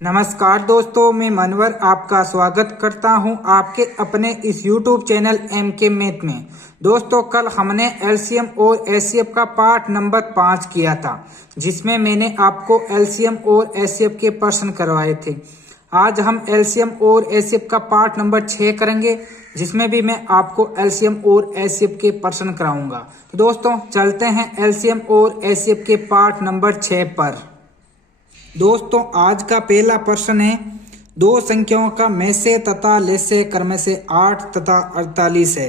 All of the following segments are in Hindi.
नमस्कार दोस्तों, मैं मनवर आपका स्वागत करता हूं आपके अपने इस YouTube चैनल MK मैथ में। दोस्तों, कल हमने एलसीएम और एचसीएफ का पार्ट नंबर 5 किया था, जिसमें मैंने आपको एलसीएम और एचसीएफ के प्रश्न करवाए थे। आज हम एलसीएम और एचसीएफ का पार्ट नंबर 6 करेंगे, जिसमें भी मैं आपको एलसीएम और एचसीएफ के प्रश्न कराऊंगा। तो दोस्तों, चलते हैं एलसीएम और एचसीएफ के पार्ट नंबर 6 पर। दोस्तों, आज का पहला प्रश्न है, दो संख्याओं का में से तथा लेसे क्रम से 8 तथा 48 है।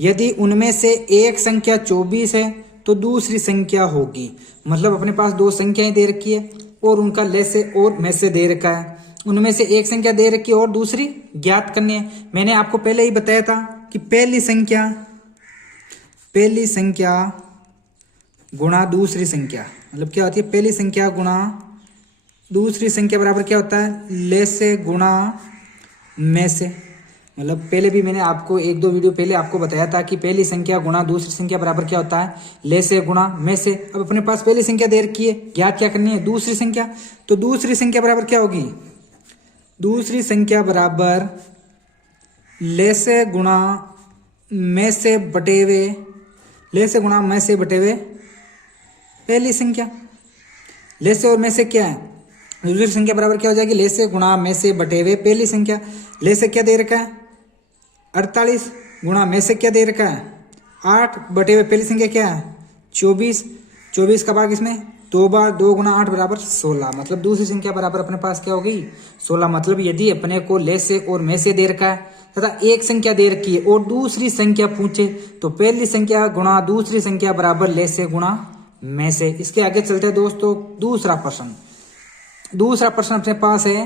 यदि उनमें से एक संख्या 24 है तो दूसरी संख्या होगी। मतलब अपने पास दो संख्याएं दे रखी है और उनका लेसे और में से दे रखा है। उनमें से एक संख्या दे रखी है और दूसरी ज्ञात करनी है। मैंने आपको पहले ही बताया था कि पहली संख्या गुणा दूसरी संख्या, मतलब क्या होती है, पहली संख्या गुणा दूसरी संख्या बराबर क्या होता है, ले से गुणा में से। मतलब पहले भी मैंने आपको एक दो वीडियो पहले आपको बताया था कि पहली संख्या गुणा दूसरी संख्या बराबर क्या होता है, ले से गुणा में से। अब अपने पास पहली संख्या दे रखी है, ज्ञात क्या करनी है, दूसरी संख्या। तो दूसरी संख्या बराबर क्या होगी, दूसरी संख्या बराबर ले से गुणा में से बटे हुए, ले से गुणा में से बटे हुए पहली संख्या। ले से और में से क्या है, दूसरी संख्या बराबर क्या हो जाएगी, ले से गुणा में से बटे हुए पहली संख्या। ले से क्या दे रखा है, 48 गुणा में से क्या दे रखा है, 8 बटे हुए पहली संख्या क्या है, 24। 24 का भाग इसमें 2 बार, 2 गुणा 8 बराबर 16। मतलब दूसरी संख्या बराबर अपने पास क्या हो गई, 16। मतलब यदि अपने को ले से और में से दे रखा है तथा एक संख्या दे रखी है और दूसरी संख्या पूछे तो पहली संख्या गुणा दूसरी संख्या बराबर ले से गुणा में से। इसके आगे चलते हैं दोस्तों, दूसरा प्रश्न अपने पास है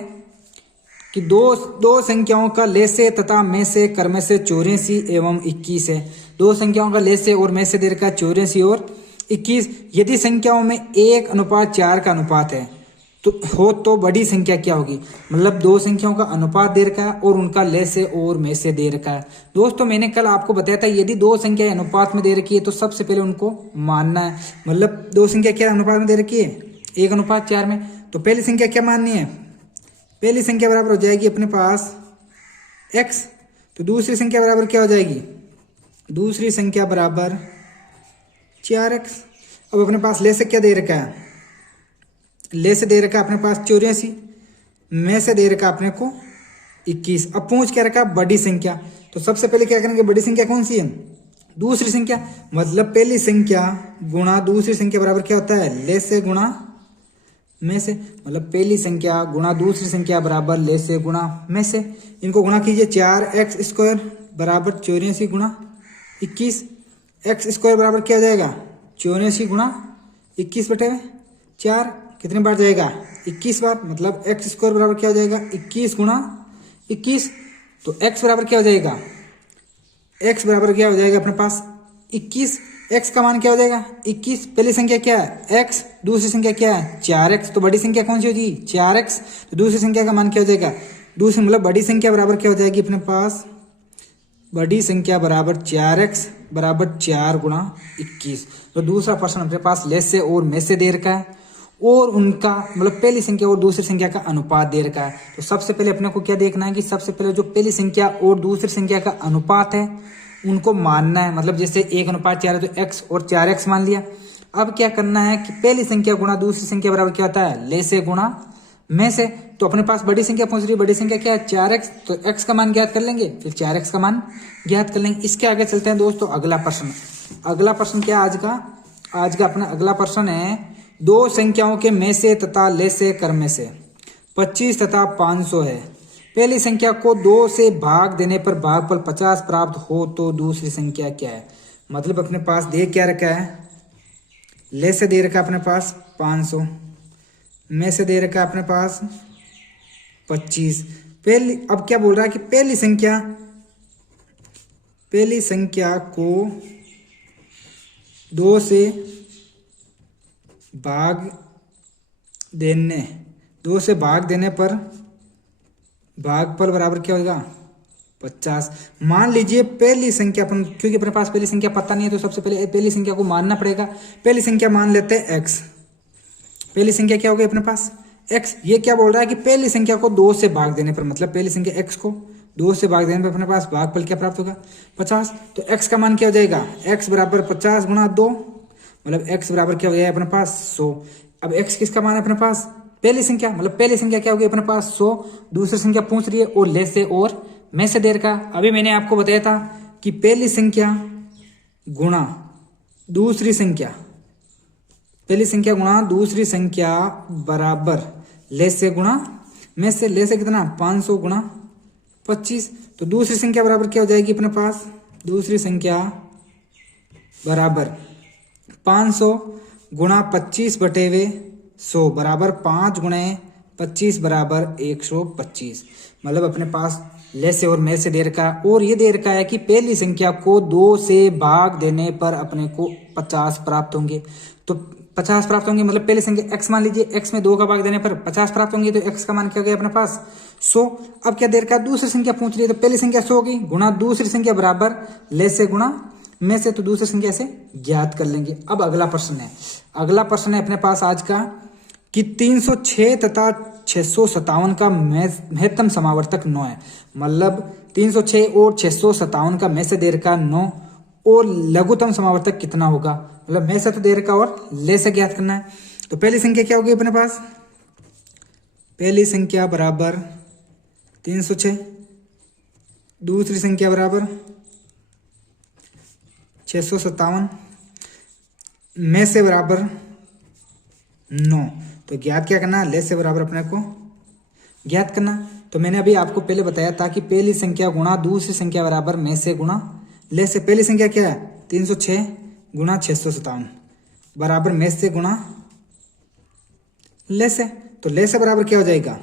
कि दो संख्याओं का ले से तथा में से क्रम से 84 एवं 21 है। दो संख्याओं का ले से और में से दे रखा है 84 और 21। यदि संख्याओं में 1:4 का अनुपात है तो बड़ी संख्या क्या होगी। मतलब दो संख्याओं का अनुपात दे रखा है और उनका ले से और में से दे रखा है। दोस्तों, मैंने कल आपको बताया था यदि दो संख्या अनुपात में दे रखी है तो सबसे पहले उनको मानना है। मतलब दो संख्या क्या अनुपात में दे रखी है, 1:4 में, तो पहली संख्या क्या माननी है, पहली संख्या बराबर हो जाएगी अपने पास x। तो दूसरी संख्या बराबर क्या हो जाएगी, दूसरी संख्या बराबर 4x। अब अपने पास ले से क्या दे रखा है, ले से दे रखा है अपने पास 84, में से दे रखा अपने को 21। अब पूछ क्या रखा, बड़ी संख्या। तो सबसे पहले क्या करेंगे, बड़ी संख्या कौन सी है, दूसरी संख्या। मतलब पहली संख्या गुणा दूसरी संख्या बराबर क्या होता है, ले से गुणा में से। मतलब पहली संख्या गुणा दूसरी संख्या बराबर ले से गुणा में से। इनको गुणा कीजिए, 4x² बराबर 84 गुणा 21। x² बराबर क्या हो जाएगा, 84 गुणा 21 बटे 4। कितने बार जाएगा, 21 बार। मतलब x² बराबर क्या हो जाएगा, 21 गुणा 21। तो x बराबर क्या हो जाएगा, x बराबर क्या हो जाएगा अपने पास 21। x का मान क्या हो जाएगा, 21। पहली संख्या क्या है, x, दूसरी संख्या क्या है, 4x। तो बड़ी संख्या कौन सी होगी, 4x। तो दूसरी संख्या का मान क्या हो जाएगा, दूसरी मतलब बड़ी संख्या बराबर क्या हो जाएगी अपने पास, बड़ी संख्या बराबर 4x बराबर 4 गुणा 21। तो दूसरा प्रश्न अपने पास ले से और में से दे रखा है और उनका मतलब पहली संख्या और दूसरी संख्या का अनुपात दे रखा है। तो सबसे पहले अपने को क्या देखना है कि सबसे पहले जो पहली संख्या और दूसरी संख्या का अनुपात है उनको मानना है। मतलब जैसे 1:4 है तो x और 4x मान लिया। अब क्या करना है कि पहली संख्या गुणा दूसरी संख्या बराबर क्या होता है, ले से गुणा में से। तो अपने पास बड़ी संख्या पहुंच रही है, बड़ी संख्या क्या है, 4x। तो x का मान ज्ञात कर लेंगे, फिर 4x का मान ज्ञात कर लेंगे। इसके आगे चलते हैं दोस्तों, अगला प्रश्न क्या आज का अपना अगला प्रश्न है, दो संख्याओं के में से तथा ले से क्रम से 25 तथा 500 है। पहली संख्या को 2 से भाग देने पर भागफल 50 प्राप्त हो तो दूसरी संख्या क्या है। मतलब अपने पास दे क्या रखा है, ले से दे रखा अपने पास 500, में से दे रखा अपने पास 25। अब क्या बोल रहा है कि पहली संख्या को 2 से भाग देने पर भागफल बराबर क्या होगा, 50। मान लीजिए पहली संख्या क्योंकि अपने पास पहली संख्या पता नहीं है तो सबसे पहले पहली संख्या को मानना पड़ेगा। पहली संख्या मान लेते हैं x। पहली संख्या क्या हो गई अपने पास x, ये क्या बोल रहा है कि पहली संख्या को 2 से भाग देने पर, मतलब पहली संख्या x को 2 से भाग देने पर अपने पास भागफल क्या प्राप्त होगा 50। तो x का मान क्या हो जाएगा, x बराबर 50 गुणा 2, मतलब x बराबर क्या हो जाएगा अपने पास 100। अब x किसका मान है अपने पास, पहली संख्या, मतलब पहली संख्या क्या होगी अपने पास 100, दूसरी संख्या पूछ रही है और ले से और में से देर का। अभी मैंने आपको बताया था कि पहली संख्या गुणा दूसरी संख्या, पहली संख्या गुणा दूसरी संख्या बराबर ले से गुणा में से। ले से कितना 500 गुणा 25। तो दूसरी संख्या बराबर क्या हो जाएगी अपने पास, दूसरी संख्या बराबर 500 गुणा 25 बटे हुए 100 बराबर 5 गुणे 25 बराबर 125। मतलब अपने पास ले से और में से दे रखा है, और ये दे रखा है कि पहली संख्या को 2 से भाग देने पर अपने को 50 प्राप्त होंगे। तो 50 प्राप्त होंगे, मतलब पहली संख्या x मान लीजिए, x में 2 का भाग देने पर 50 प्राप्त होंगे, तो x का मान क्या हो गया अपने पास 100। अब क्या दे रखा है, दूसरी संख्या पूछ रही है, तो पहली संख्या 100 होगी गुणा दूसरी संख्या बराबर ले से गुणा में से, तो दूसरी संख्या से ज्ञात कर लेंगे। अब अगला प्रश्न है, अगला प्रश्न है अपने पास आज का कि 306 तथा 657 का महत्तम समावर्तक 9 है। मतलब 306 और 657 का में से दे रखा 9 और लघुत्तम समावर्तक कितना होगा, मतलब में से तो दे रखा और ले से ज्ञात करना है। तो पहली संख्या क्या होगी अपने पास, पहली संख्या बराबर 306, दूसरी संख्या बराबर 657, में से बराबर 9। तो ज्ञात क्या करना, ले से बराबर अपने को ज्ञात करना। तो मैंने अभी आपको पहले बताया था कि पहली संख्या गुणा दूसरी संख्या बराबर में से गुणा ले से। पहली संख्या क्या है 306 गुणा 657 बराबर में से गुणा ले से। तो ले से बराबर क्या हो जाएगा,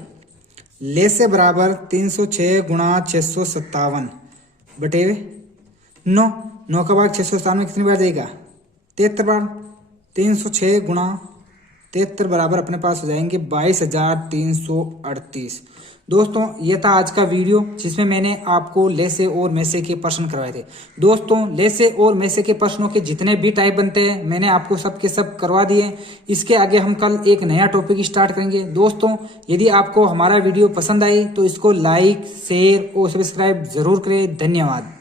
ले से बराबर 306 गुणा 657 बटे 9। 9 का भाग 657 में कितनी बार जाएगा 73 बार। 306 गुणा 73 बराबर अपने पास हो जाएंगे 22,338। दोस्तों ये था आज का वीडियो जिसमें मैंने आपको ले से और में से के प्रश्न करवाए थे। दोस्तों ले से और में से के प्रश्नों के जितने भी टाइप बनते हैं मैंने आपको सब के सब करवा दिए। इसके आगे हम कल एक नया टॉपिक स्टार्ट करेंगे। दोस्तों यदि आपको हमारा वीडियो पसंद आई तो इसको लाइक शेयर और सब्सक्राइब जरूर करें। धन्यवाद।